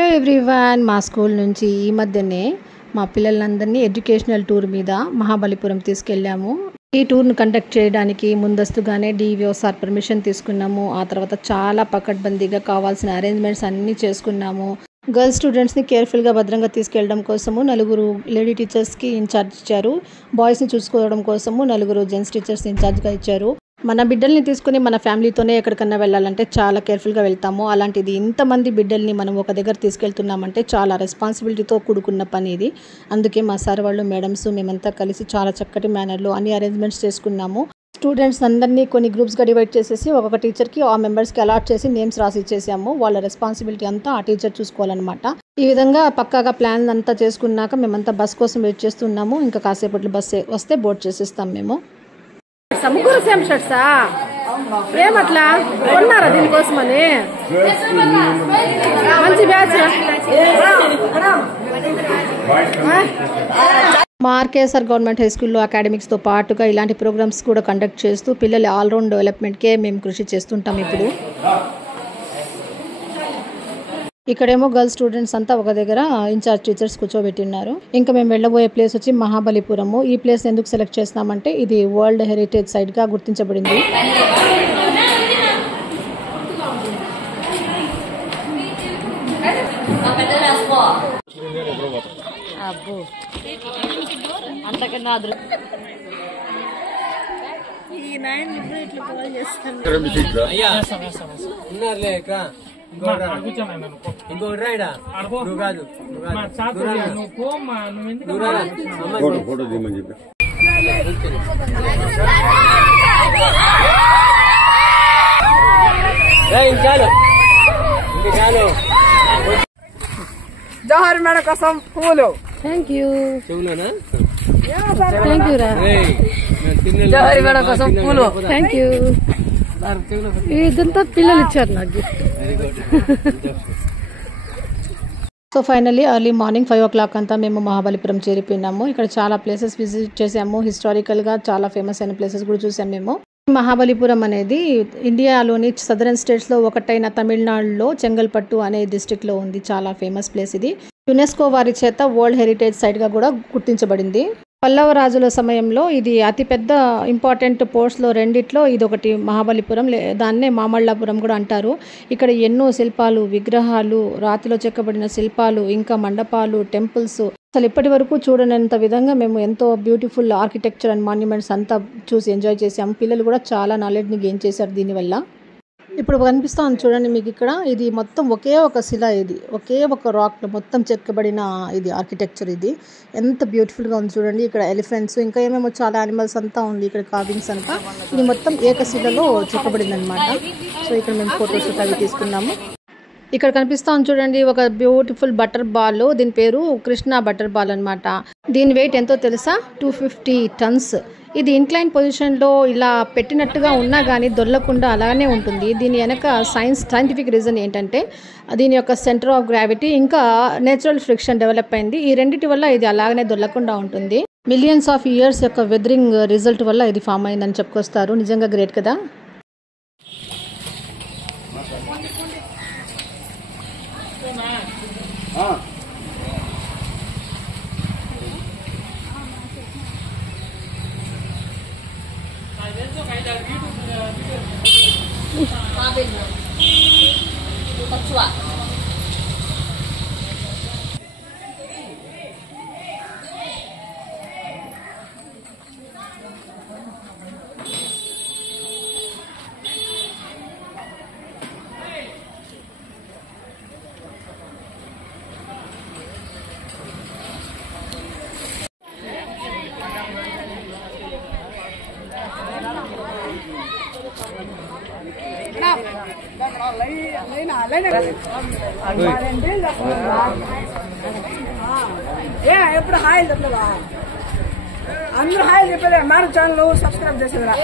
Hello everyone, మా school నుంచి ఈ మధ్యనే మా పిల్లలందరినీ ఎడ్యుకేషనల్ టూర్ మీద మహాబలిపురం తీసుకెళ్ళాము. ఈ టూర్ను కండక్ట్ చేయడానికి ముందస్తుగానే డివిఓ సార్ పర్మిషన్ తీసుకున్నాము. ఆ తర్వాత చాలా పకడ్బందీగా కావాల్సిన అరేంజ్మెంట్స్ అన్నీ చేసుకున్నాము. గర్ల్స్ స్టూడెంట్స్ని కేర్ఫుల్గా భద్రంగా తీసుకెళ్ళడం కోసము 4 లేడీ టీచర్స్కి ఇన్ఛార్జ్ ఇచ్చారు. బాయ్స్ని చూసుకోవడం కోసము 4 జెంట్స్ టీచర్స్ ఇన్ఛార్జ్గా ఇచ్చారు. మన బిడ్డల్ని తీసుకుని మన ఫ్యామిలీతోనే ఎక్కడికన్నా వెళ్ళాలంటే చాలా కేర్ఫుల్గా వెళ్తాము. అలాంటిది ఇంతమంది బిడ్డల్ని మనం ఒక దగ్గర తీసుకెళ్తున్నామంటే చాలా రెస్పాన్సిబిలిటీతో కూడుకున్న పని ఇది. అందుకే మా సార్ వాళ్ళు, మేడమ్స్ మేమంతా కలిసి చాలా చక్కటి మేనర్లో అన్ని అరేంజ్మెంట్స్ చేసుకున్నాము. స్టూడెంట్స్ అందరినీ కొన్ని గ్రూప్స్గా డివైడ్ చేసేసి ఒక్కొక్క టీచర్కి ఆ మెంబర్స్కి అలాట్ చేసి నేమ్స్ రాసి ఇచ్చేసాము. వాళ్ళ రెస్పాన్సిబిలిటీ అంతా ఆ టీచర్ చూసుకోవాలన్నమాట. ఈ విధంగా పక్కాగా ప్లాన్ అంతా చేసుకున్నాక మేమంతా బస్ కోసం వెయిట్ చేస్తున్నాము. ఇంకా కాసేపట్లో బస్ వస్తే బోర్డ్ చేసేస్తాం మేము. ముగ్గురు సేమ్ షర్ట్సా? ఏమట్లా కొన్నారా దీనికోసమని? మంచి బ్యాచ్. మా ఆర్కేఎస్ఆర్ గవర్నమెంట్ హై స్కూల్లో అకాడమిక్స్తో పాటుగా ఇలాంటి ప్రోగ్రామ్స్ కూడా కండక్ట్ చేస్తూ పిల్లల ఆల్రౌండ్ డెవలప్మెంట్కే మేము కృషి చేస్తుంటాం. ఇప్పుడు ఇక్కడేమో గర్ల్స్ స్టూడెంట్స్ అంతా ఒక దగ్గర ఇన్ఛార్జ్ టీచర్స్ కూర్చోబెట్టిన్నారు. ఇంకా మేము వెళ్ళబోయే ప్లేస్ వచ్చి మహాబలిపురము. ఈ ప్లేస్ ఎందుకు సెలెక్ట్ చేస్తున్నామంటే ఇది వరల్డ్ హెరిటేజ్ సైట్గా గుర్తించబడింది. జోహార్ మేడం కోసం పూలు. Thank you. జోహార్ మేడం కోసం పూలు. Thank you. ఇదంతా పిల్లలు ఇచ్చారు నాకు gift. So finally early morning 5 o'clock అంతా మేము మహాబలిపురం చేరిపోయినాము. ఇక్కడ చాలా ప్లేసెస్ విజిట్ చేసాము. హిస్టారికల్గా చాలా ఫేమస్ అయిన ప్లేసెస్ కూడా చూసాము మేము. మహాబలిపురం అనేది ఇండియాలోని సదరన్ స్టేట్స్లో ఒకటైన తమిళనాడులో చెంగల్పట్టు అనే డిస్ట్రిక్ట్లో ఉంది. చాలా ఫేమస్ ప్లేస్ ఇది. యునెస్కో వారి చేత వరల్డ్ హెరిటేజ్ సైట్గా కూడా గుర్తించబడింది. పల్లవ రాజుల సమయంలో ఇది అతిపెద్ద ఇంపార్టెంట్ పోర్ట్స్లో రెండిట్లో ఇది ఒకటి. మహాబలిపురం, దాన్నే మామళ్ళపురం కూడా అంటారు. ఇక్కడ ఎన్నో శిల్పాలు, విగ్రహాలు, రాతిలో చెక్కబడిన శిల్పాలు, ఇంకా మండపాలు, టెంపుల్స్, అసలు ఇప్పటి వరకు చూడనంత విధంగా మేము ఎంతో బ్యూటిఫుల్ ఆర్కిటెక్చర్ అండ్ మాన్యుమెంట్స్ అంతా చూసి ఎంజాయ్ చేసాము. పిల్లలు కూడా చాలా నాలెడ్జ్ని గెయిన్ చేశారు దీనివల్ల. ఇప్పుడు కనిపిస్తాను చూడండి మీకు ఇక్కడ. ఇది మొత్తం ఒకే ఒక శిల, ఇది ఒకే ఒక రాక్లో మొత్తం చెక్కబడిన ఇది ఆర్కిటెక్చర్. ఇది ఎంత బ్యూటిఫుల్గా ఉంది చూడండి. ఇక్కడ ఎలిఫెంట్స్ ఇంకా ఏమేమో చాలా యానిమల్స్ అంతా ఉంది. ఇక్కడ కార్వింగ్స్ అంతా ఇది మొత్తం ఏకశిలలో చెక్కబడింది అనమాట. సో ఇక్కడ మేము ఫోటోషూట్ అవి తీసుకున్నాము. ఇక్కడ కనిపిస్తాను చూడండి ఒక బ్యూటిఫుల్ బటర్ బాల్. దీని పేరు కృష్ణ బటర్ బాల్ అనమాట. దీని వెయిట్ ఎంతో తెలుసా? 250 tons. ఇది ఇంక్లైన్ పొజిషన్లో ఇలా పెట్టినట్టుగా ఉన్నా కానీ దొరలకుండా అలానే ఉంటుంది. దీని వెనక సైంటిఫిక్ రీజన్ ఏంటంటే దీని యొక్క సెంటర్ ఆఫ్ గ్రావిటీ ఇంకా నేచురల్ ఫ్రిక్షన్ డెవలప్ అయింది. ఈ రెండింటి వల్ల ఇది అలాగనే దొరలకుండా ఉంటుంది. మిలియన్స్ ఆఫ్ ఇయర్స్ యొక్క వెదరింగ్ రిజల్ట్ వల్ల ఇది ఫామ్ అయిందని చెప్పుకొస్తారు. నిజంగా గ్రేట్ కదా. ఎప్పుడు హాయ్ చెప్పలేవా? అందరూ హాయ్ చెప్పలే. మేడం ఛానల్ సబ్స్క్రైబ్ చేసేదిరా.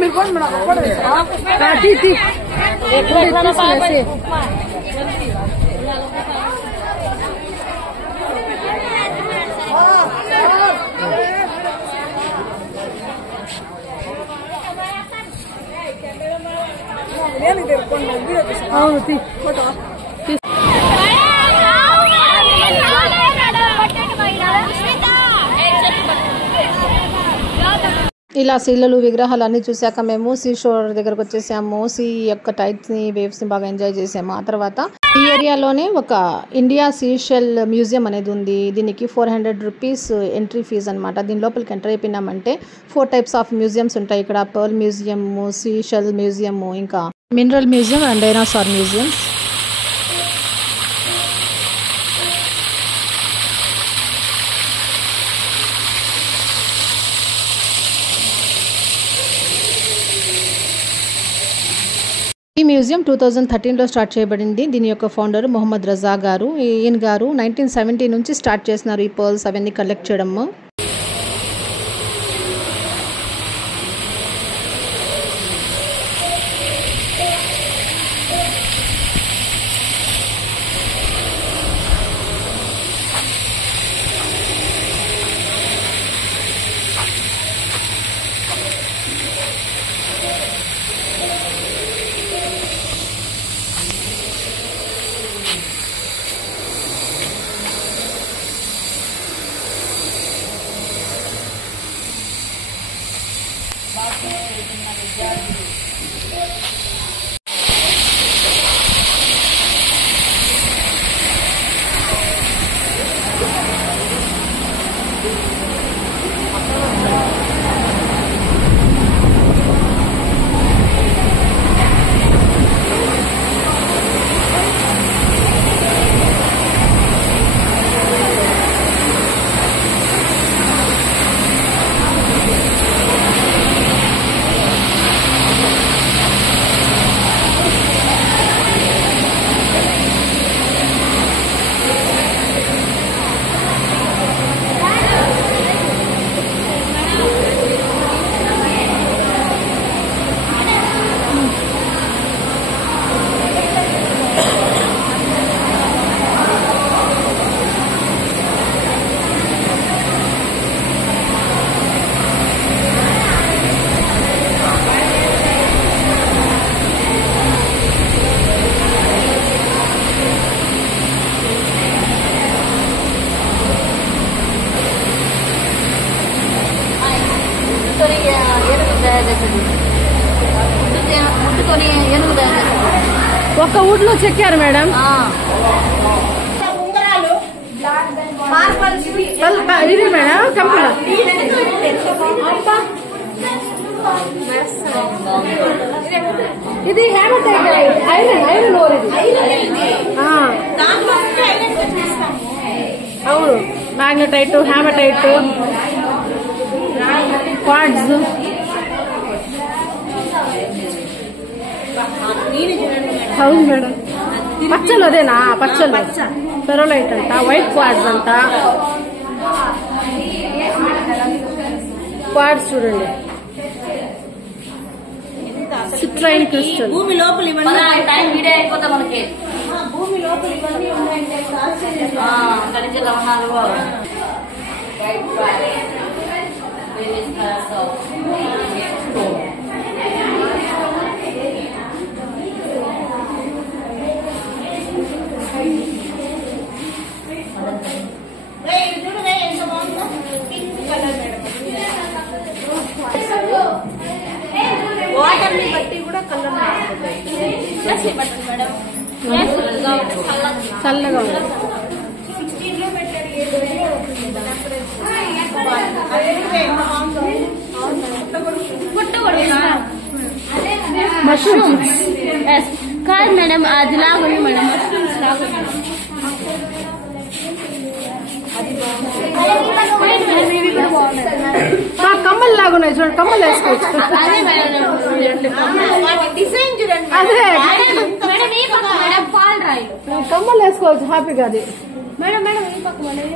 మీరు ఇలా శిలలు విగ్రహాలు అన్ని చూసాక మేము సీ షోర్ దగ్గరకు వచ్చేసాము. సీ యొక్క టైట్స్ ని వేవ్స్ ని బాగా ఎంజాయ్ చేసాము. ఆ తర్వాత ఈ ఏరియాలోనే ఒక ఇండియా సీషెల్ మ్యూజియం అనేది ఉంది. దీనికి 400 రూపీస్ ఎంట్రీ ఫీజ్ అనమాట. దీని లోపలికి ఎంటర్ అయిపోయినామంటే 4 టైప్స్ ఆఫ్ మ్యూజియంస్ ఉంటాయి ఇక్కడ. పర్ల్ మ్యూజియం, సీషెల్ మ్యూజియం, ఇంకా mineral museum and dinosaur museums. ఈ మ్యూజియం 2013లో స్టార్ట్ చేయబడింది. దీని యొక్క ఫౌండర్ మొహమ్మద్ రజా గారు. ఈయన గారు 1970 నుంచి స్టార్ట్ చేసినారు ఈ పర్ల్స్ అవన్నీ కలెక్ట్ చేయడము. ఒక్క ఊర్లో చెక్కారు మేడం. ఇది మేడం కంపెనీ ఇది ఐరన్ ఓర్ ఇది. అవును, మ్యాగ్నటైట్, హ్యామటైట్, క్వార్ట్జ్. అవును మేడం. పచ్చలు అదేనా? పచ్చలు పెరోలైట్ అంట, వైట్ క్వార్ట్జ్ అంట. క్వార్ట్జ్ చూడండి, సిట్రైన్ క్రిస్టల్. భూమి లోపల వీడియో అయిపోతా మనకి. భూమి లోపల ఇవన్నీ ఉన్నాయంటే వాటర్ ని బట్టి కూడా కలర్ మేడం. చల్లగా ఉంది. మష్రూమ్స్ కాదు మేడం, అది లాగా మేడం. మష్రూమ్స్ లాగా కమ్మలు లాగా ఉన్నాయి చూడండి. కమ్మలు వేసుకోవచ్చు. డిజైన్ చూడండి. అదే పాలు రాయి కమ్మలు వేసుకోవచ్చు హ్యాపీగా. అది మేడం మేడం ఈ పక్క మేడం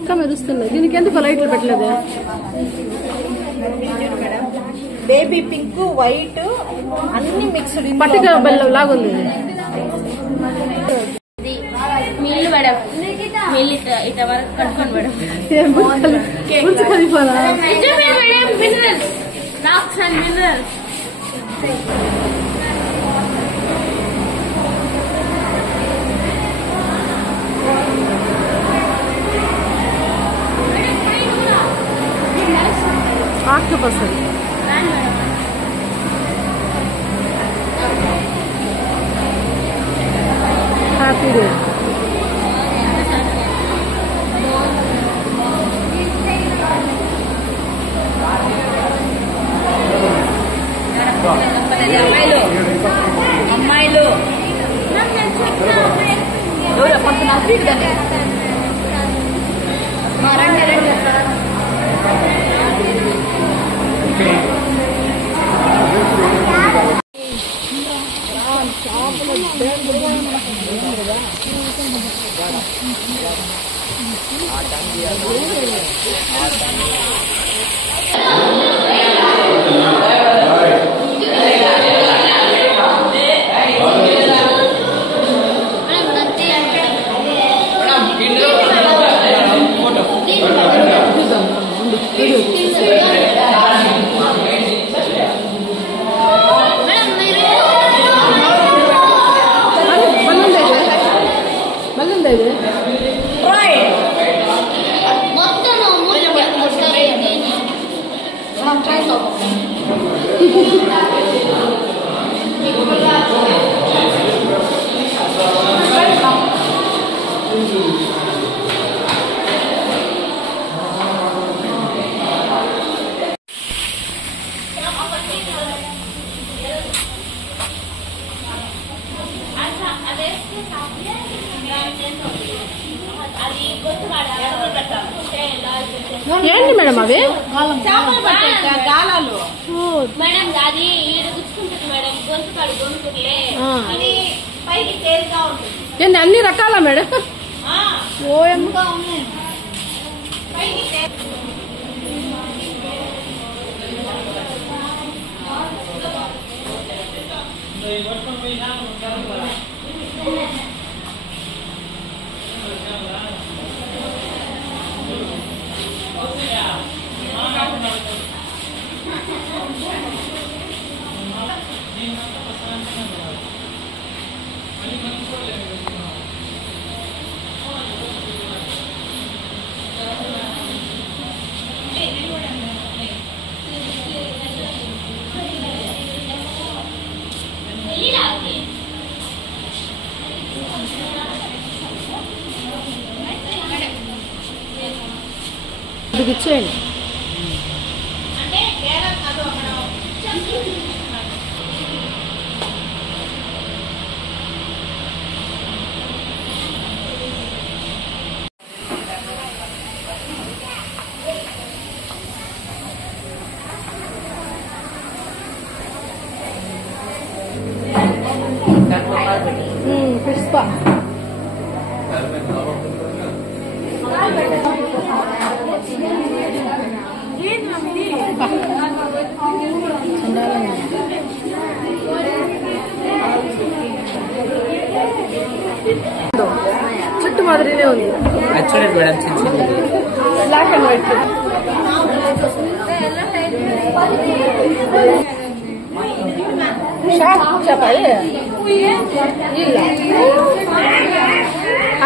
ఇంకా మెరుస్తున్నాయి. దీనికి ఎందుకు లైట్లు పెట్టలేదు? బేబీ పింక్ వైట్ అన్ని మిక్స్డ్ పట్టిక బెల్లం లాగా ఉంది. మిల్లు మేడం, మిల్లు ఇట వరకు కట్టుకోండి madam. Minerals, racks and minerals. Octopus happy day. అమ్మాయిలు ఏంటి మేడం అవి? గాలాలు మేడం. అది ఈడ గుచ్చుకుంటుంది మేడం, గొంతు కాడు గొంతులే అది పైకి తేలిగా ఉంటుంది. ఏంటి అన్ని రకాల మేడం? ఓఎంగా ఉన్నాయి పైకి. ఇది ఇచ్చేయండి. పుష్ప చుట్టూ మాదిరినే ఉంది. చూడండి మేడం, చిన్న బ్లాక్ అండ్ వైట్. చెప్పాలి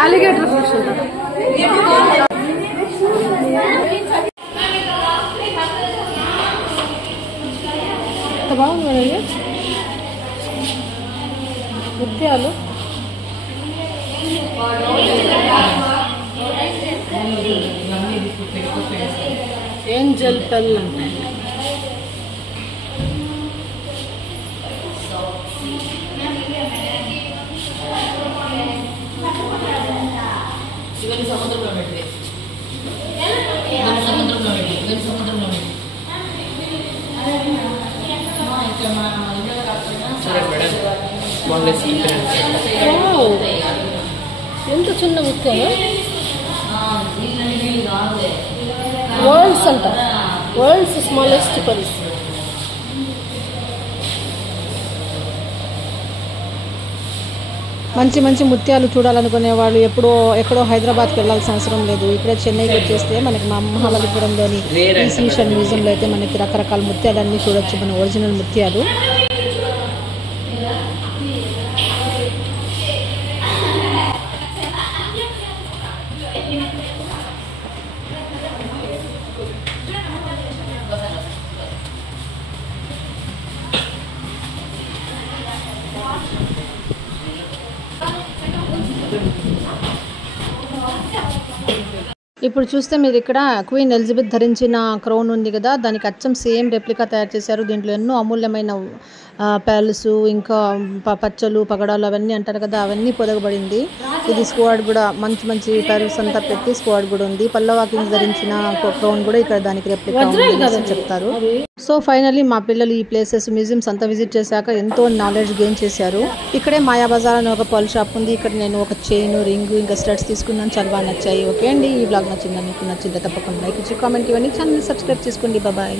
అలిగేటర్ ఫిష్ బాగుంది మేడం. ముత్యాలు ఏంజల్ పెల్ అంటే సముద్రంలో పెట్టి సముద్రంలో పెట్టి సముద్రంలో పెట్టి ఎంత చిన్న ముత్యాలు. వరల్డ్స్ అంట, వరల్డ్స్ స్మాలెస్ట్ పరీస్. మంచి మంచి ముత్యాలు చూడాలనుకునే వాళ్ళు ఎక్కడో హైదరాబాద్కి వెళ్ళాల్సిన అవసరం లేదు. ఇక్కడే చెన్నైకి వచ్చేస్తే మనకి మా మహాబలిపురంలోని ఈసీషన్ మ్యూజియంలో అయితే మనకి రకరకాల ముత్యాలన్నీ చూడొచ్చు, మన ఒరిజినల్ ముత్యాలు. ఇప్పుడు చూస్తే మీరు ఇక్కడ క్వీన్ ఎలిజబెత్ ధరించిన క్రౌన్ ఉంది కదా, దానికి అచ్చం సేమ్ రెప్లికా తయారు చేశారు. దీంట్లో ఎన్నో అమూల్యమైన ప్యాలెస్, ఇంకా పచ్చలు, పగడాలు అవన్నీ అంటారు కదా, అవన్నీ పొదగబడింది. ఇది స్క్వాడ్ కూడా మంచి మంచి ప్యాలెస్ అంతా పెట్టి స్క్వాడ్ కూడా ఉంది. పల్లవ కింగ్స్ ధరించిన క్రౌన్ కూడా ఇక్కడ దానికి రెప్లికా ఉంది చెప్తారు. సో ఫైనల్లీ మా పిల్లలు ఈ ప్లేసెస్ మ్యూజియంస్ అంతా విజిట్ చేశాక ఎంతో నాలెడ్జ్ గెయిన్ చేశారు. ఇక్కడే మాయా బజార్ అని ఒక పాల్ షాప్ ఉంది. ఇక్కడ నేను ఒక చైన్, రింగ్, ఇంకా స్టడ్స్ తీసుకున్నాను, చాలా బాగా నచ్చాయి. ఓకే అండి, ఈ బ్లాగ్ నచ్చిందా? మీకు నచ్చిందా తప్పకుండా లైక్ ఇచ్చి కామెంట్ ఇవ్వండి, ఛానల్ సబ్స్క్రైబ్ చేసుకోండి. బాయ్.